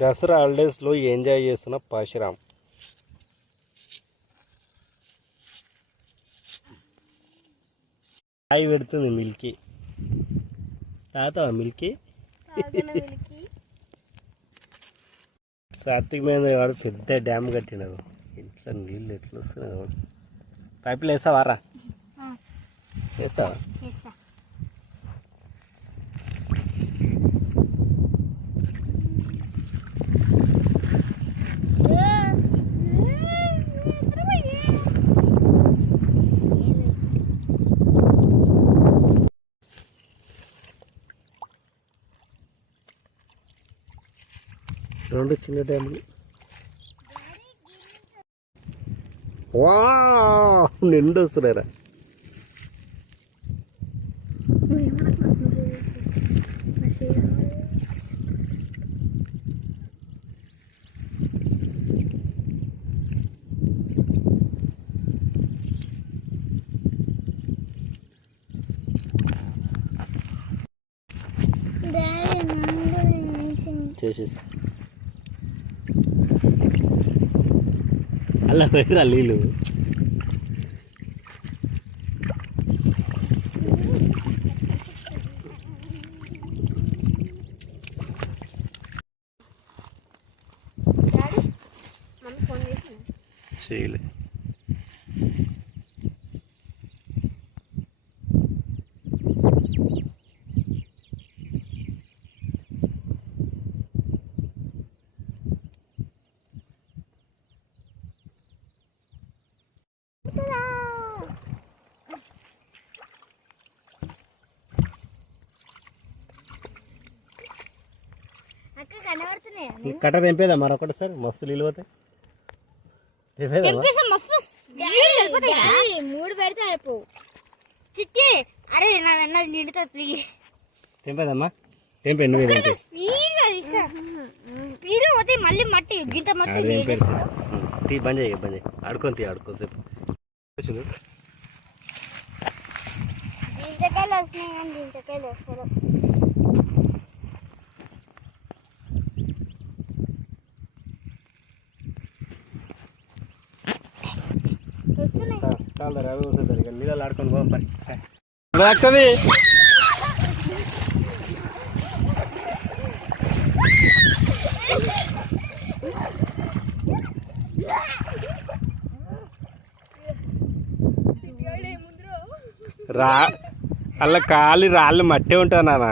దసరా హాలిడేస్లో ఎంజాయ్ చేస్తున్న పరశురామ్. హాయి పెడుతుంది మిల్కీ. తాగుతావా మిల్కీ? సాత్విక్ మీద వాడు పెద్ద డ్యామ్ కట్టినాడు. ఇంట్లో నీళ్ళు ఎట్లా వస్తున్నాయి? పైపులు వేసావారా? వేసావా? రెండు చిన్న డ్యాములు. వా నిండు వస్తున్నారా? చేసేసి అలా పోయిరా నీళ్ళు. చేయలే. కట్ట తెంపేదా మరొకటి సార్? మస్తు నీళ్ళు పోతాయి. మూడు పెడితే అయిపోవు చిట్టి. అరే నాది నిండుతుంది. తెంపేదమ్మా? తెంపే నువ్వు. స్పీడ్ పోతే మళ్ళీ మట్టి గింత మట్టి. తీ బంద్ చేయి, బంద్ చేయి. ఆడుకొని తీ, ఆడుకోసేపు. ఇంతకాయలు వస్తున్నాయి కానీ ఇంతకాయలు వస్తారు. నీళ్ళు ఆడుకొని పోయి రా. అలా కాలి రాళ్ళు మట్టే ఉంటా నాన్న.